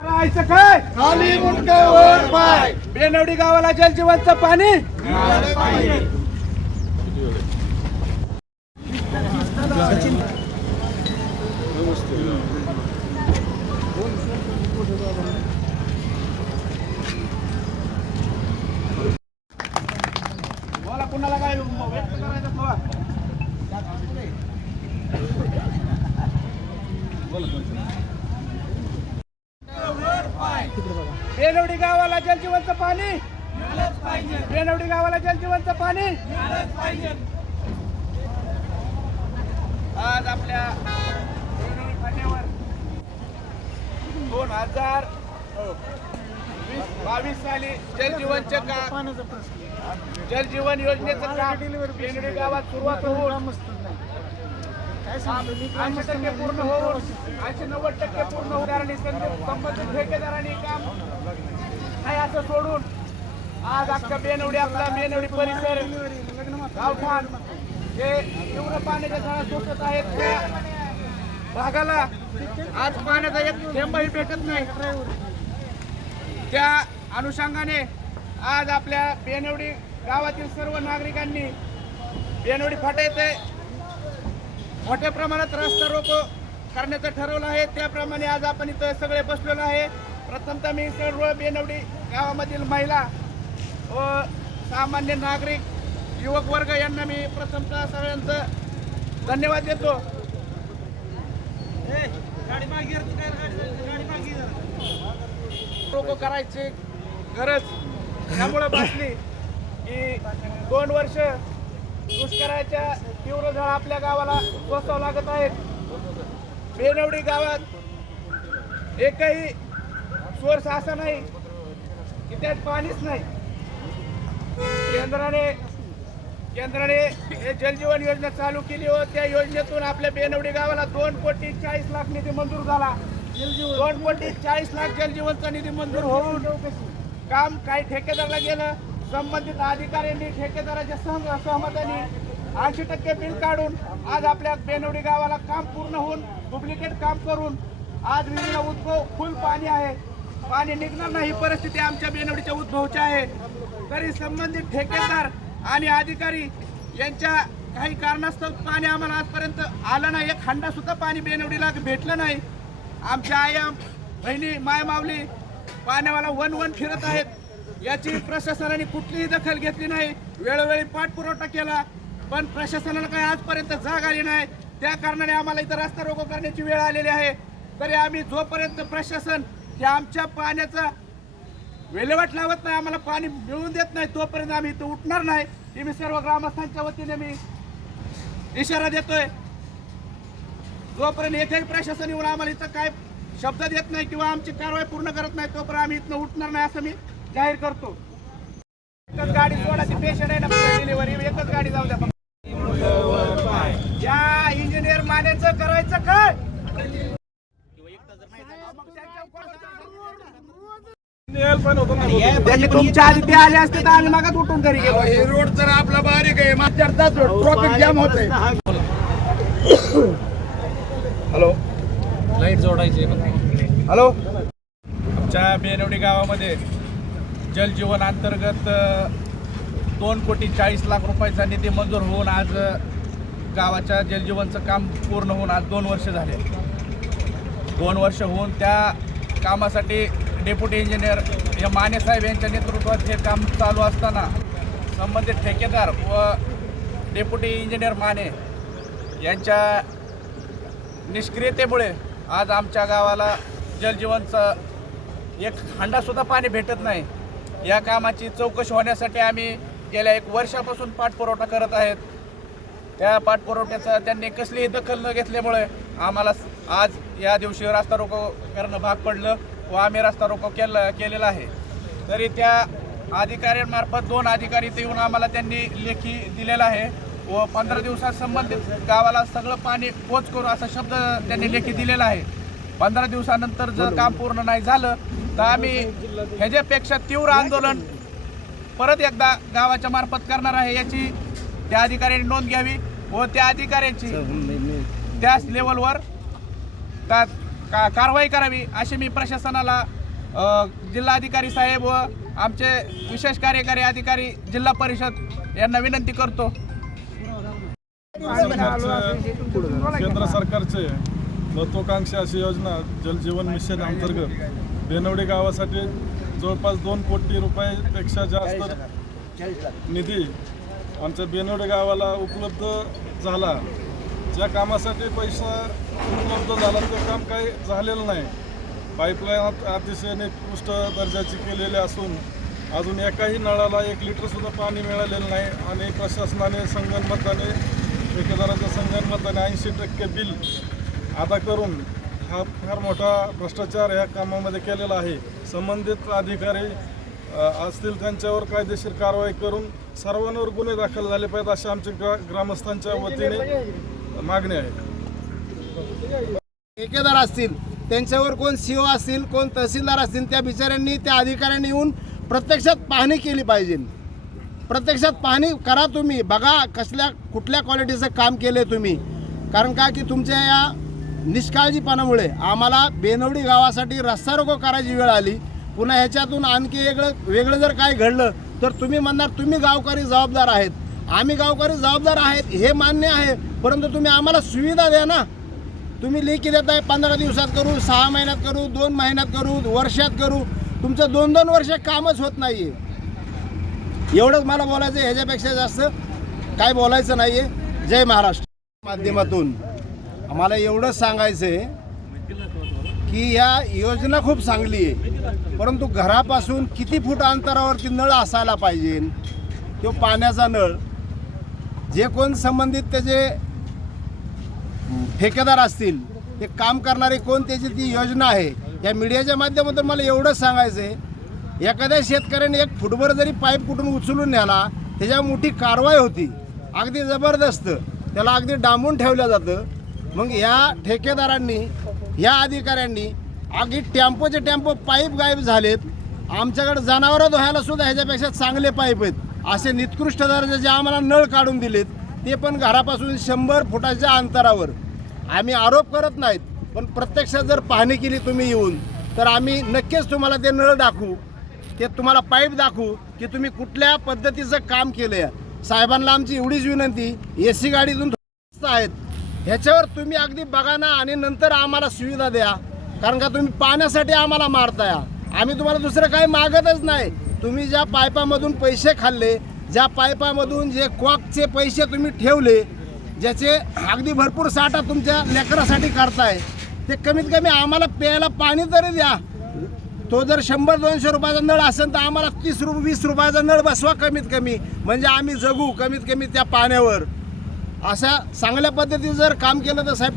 काय? खाली मुंडकावर पाय. बेनवडी गावाला जलजीवनचं पाणी? मिळालं बेनवडी गावाला जलजीवनचं पाणी. बेनवडी गावाला जलजीवनचं पाणी. आज आपल्या फाट्यावर दोन हजार वीस बावीस साली जलजीवनचे का जलजीवन योजनेचं काम बेनवडी गावात सुरुवात होऊन ऐंशी टक्के पूर्ण होऊन ऐंशी नव्वद टक्के पूर्ण होणाऱ्यांनी संबंधित ठेकेदारांनी काम असं सोडून आज अख्खा बेनवडी आपला बेनवडी परिसर गावठाण हे तीव्र पाण्याच्या झाडा सोसत आहेत. त्या भागाला आज पाण्याचा एक थेंबही भेटत नाही. त्या अनुषंगाने आज आपल्या बेनवडी गावातील सर्व नागरिकांनी बेनवडी फाटा येथे मोठ्या प्रमाणात रस्ता रोको करण्याचं ठरवलं आहे. त्याप्रमाणे आज आपण इथं सगळे बसलेलो आहे. प्रथमतः मी सर्व बेनवडी गावामधील महिला व सामान्य नागरिक युवक वर्ग यांना मी प्रथमतः सगळ्यांचं धन्यवाद देतो. रोको करायची गरज त्यामुळं भासली की दोन वर्ष दुष्काळाच्या तीव्र झळा आपल्या गावाला सोसावं लागत आहेत. बेनवडी गावात एकही सोर्स असा नाही की त्यात पाणीच नाही. केंद्राने केंद्राने हे जलजीवन योजना चालू केली व त्या योजनेतून आपल्या बेनवडी गावाला दोन कोटी चाळीस लाख निधी मंजूर झाला. दोन कोटी चाळीस लाख जलजीवनचा निधी मंजूर होऊन काम काही ठेकेदारला गेलं. संबंधित अधिकाऱ्यांनी ठेकेदाराच्या सह सहमताने ऐंशी टक्के बिल काढून आज आपल्या बेनवडी गावाला काम पूर्ण होऊन डुप्लिकेट काम करून आज विहिरीला उद्भव फुल पाणी आहे. पाणी निघणार नाही. ही परिस्थिती आमच्या बेनवडीच्या उद्भवची आहे. तरी संबंधित ठेकेदार आणि अधिकारी यांच्या काही कारणास्तव पाणी आम्हाला आजपर्यंत आलं नाही. एक खंडा सुद्धा पाणी बेनवडीला भेटलं नाही. आमच्या आया बहिणी माय मावली पाण्यावाला वन वन फिरत आहेत. याची प्रशासनाने कुठलीही दखल घेतली नाही. वेळोवेळी पाठपुरवठा केला पण प्रशासनाला काही आजपर्यंत जाग आली नाही. त्या कारणाने आम्हाला इथं रस्ता रोको करण्याची वेळ आलेली आहे. तरी आम्ही जोपर्यंत प्रशासन ते आमच्या पाण्याचा विल्हेवाट लावत नाही आम्हाला पाणी मिळवून देत नाही. तोपर्यंत आम्ही इथं उठणार नाही. हे मी सर्व ग्रामस्थांच्या वतीने मी इशारा देतोय. जोपर्यंत येथे प्रशासन येऊन आम्हाला इथं काय शब्द देत नाही किंवा आमची कारवाई पूर्ण करत नाही तोपर्यंत आम्ही इथनं उठणार नाही असं मी जाहीर करतो. एकच गाडी सोडा ती पेशंट आहे ना डिलिव्हरी एकच गाडी जाऊ द्या फक्त. या इंजिनियर मानेचं करायचं काय त्यांनी तुमच्या आधी ते आले असते तर आम्ही मागच उठून घरी गेलो हे रोड तर आपला बारीक आहे. मागच्या ट्रॉफिक जाम होत हॅलो. लाइट जोडायची हॅलो. आमच्या बेनवडी गावामध्ये जलजीवन अंतर्गत दोन कोटी चाळीस लाख रुपयाचा निधी मंजूर होऊन आज गावाच्या जलजीवनचं काम पूर्ण होऊन आज दोन वर्ष झाले. दोन वर्ष होऊन त्या कामासाठी डेप्युटी इंजिनियर या माने साहेब यांच्या नेतृत्वात हे काम चालू असताना संबंधित ठेकेदार व डेप्युटी इंजिनियर माने यांच्या निष्क्रियतेमुळे आज आमच्या गावाला जलजीवनचं एक हंडासुद्धा पाणी भेटत नाही. या कामाची चौकशी होण्यासाठी आम्ही गेल्या एक वर्षापासून पाठपुरवठा करत आहेत. त्या पाठपुरवठ्याचा त्यांनी कसलीही दखल न घेतल्यामुळे आम्हाला आज या दिवशी रास्ता रोको करणं भाग पडलं. व आम्ही रास्ता रोको केलं केलेला आहे. तरी त्या अधिकाऱ्यांमार्फत दोन अधिकारी इथे येऊन आम्हाला त्यांनी लेखी दिलेला आहे व पंधरा दिवसात संबंधित गावाला सगळं पाणी पोच करू असा शब्द त्यांनी लेखी दिलेला आहे. पंधरा दिवसानंतर जर काम पूर्ण नाही झालं तर आम्ही ह्याच्यापेक्षा तीव्र आंदोलन परत एकदा गावाच्या मार्फत करणार आहे याची त्या अधिकाऱ्यांनी नोंद घ्यावी व त्या अधिकाऱ्याची त्याच लेवलवर त्या का कारवाई करावी अशी मी प्रशासनाला जिल्हाधिकारी साहेब व आमचे विशेष कार्यकारी अधिकारी जिल्हा परिषद यांना विनंती करतो. केंद्र सरकारचे महत्वाकांक्षी अशी योजना जलजीवन मिशन अंतर्गत बेनवडी गावासाठी जवळपास दोन कोटी रुपयापेक्षा जास्त निधी आमच्या बेनवडे गावाला उपलब्ध झाला. ज्या कामासाठी पैसा उपलब्ध झाला ते काम काही झालेलं नाही. पाईपलाईन अतिशय निकृष्ट दर्जाची केलेली असून अजून एकाही नळाला एक लिटरसुद्धा पाणी मिळालेलं नाही आणि प्रशासनाने संगणमताने ठेकेदाराच्या संगणमताने ऐंशी टक्के बिल अदा करून हा फार मोठा भ्रष्टाचार या कामामध्ये केलेला आहे. संबंधित अधिकारी असतील त्यांच्यावर कायदेशीर कारवाई करून सर्वांवर गुन्हे दाखल झाले पाहिजेत अशा आमच्या ग्रा ग्रामस्थांच्या वतीने मागणी आहे. ठेकेदार असतील त्यांच्यावर कोण सीओ असतील कोण तहसीलदार असतील त्या बिचाऱ्यांनी त्या अधिकाऱ्यांनी येऊन प्रत्यक्षात पाहणी केली पाहिजे. प्रत्यक्षात पाहणी करा तुम्ही. बघा कसल्या कुठल्या क्वालिटीचं काम केलं तुम्ही. कारण का? की तुमच्या या निष्काळजीपणामुळे आम्हाला बेनवडी गावासाठी रस्ता रोको करायची वेळ आली. पुन्हा ह्याच्यातून आणखी वेगळं वेगळं जर काय घडलं तर तुम्ही म्हणणार तुम्ही गावकरी जबाबदार आहेत. आम्ही गावकरी जबाबदार आहेत हे मान्य आहे. परंतु तुम्ही आम्हाला सुविधा द्या ना. तुम्ही लेखी देत आहे पंधरा दिवसात करू सहा महिन्यात करू दोन महिन्यात करू वर्षात करू. तुमचं दोन दोन वर्ष कामच होत नाही आहे एवढंच मला बोलायचं आहे ह्याच्यापेक्षा जास्त काय बोलायचं नाही आहे जय महाराष्ट्र. माध्यमातून आम्हाला एवढंच सांगायचं आहे की या योजना खूप चांगली आहे. परंतु घरापासून किती फूट अंतरावरती नळ असायला पाहिजे? तो पाण्याचा नळ जे कोण संबंधित त्याचे ठेकेदार असतील ते काम करणारे कोण त्याची ती योजना आहे या मीडियाच्या माध्यमातून मला एवढंच सांगायचं आहे एखाद्या शेतकऱ्याने एक फुटभर जरी पाईप कुठून उचलून नेला त्याच्यावर मोठी कारवाई होती अगदी जबरदस्त त्याला अगदी डांबून ठेवलं जातं मग या ठेकेदारांनी या अधिकाऱ्यांनी अगदी टेम्पोचे टेम्पो पाईप गायब झालेत आमच्याकडे जनावरं धुवायला सुद्धा ह्याच्यापेक्षा चांगले पाईप आहेत असे निकृष्ट दर्जाचे आम्हाला नळ काढून दिलेत ते पण घरापासून शंभर फुटाच्या अंतरावर. आम्ही आरोप करत नाहीत पण प्रत्यक्षात जर पाहणी केली तुम्ही येऊन तर आम्ही नक्कीच तुम्हाला ते नळ दाखवू ते तुम्हाला पाईप दाखवू की तुम्ही कुठल्या पद्धतीचं काम केलं आहे साहेबांना आमची एवढीच विनंती ए सी गाडीतून आहेत. ह्याच्यावर तुम्ही अगदी बघा ना आणि नंतर आम्हाला सुविधा द्या. कारण का तुम्ही पाण्यासाठी आम्हाला मारताय. आम्ही तुम्हाला दुसरं काही मागतच नाही. तुम्ही ज्या पाईपामधून पैसे खाल्ले ज्या पाईपामधून जे क्वाकचे पैसे तुम्ही ठेवले ज्याचे अगदी भरपूर साठा तुमच्या लेकरासाठी काढताय ते कमीत कमी आम्हाला प्यायला पाणी तरी द्या. तो जर शंभर दोनशे रुपयाचा नळ असेल तर आम्हाला तीस रुपये वीस रुपयाचा नळ बसवा कमीत कमी. म्हणजे आम्ही जगू कमीत कमी त्या पाण्यावर. अशा चांगल्या पद्धतीचं जर काम केलं तर साहेब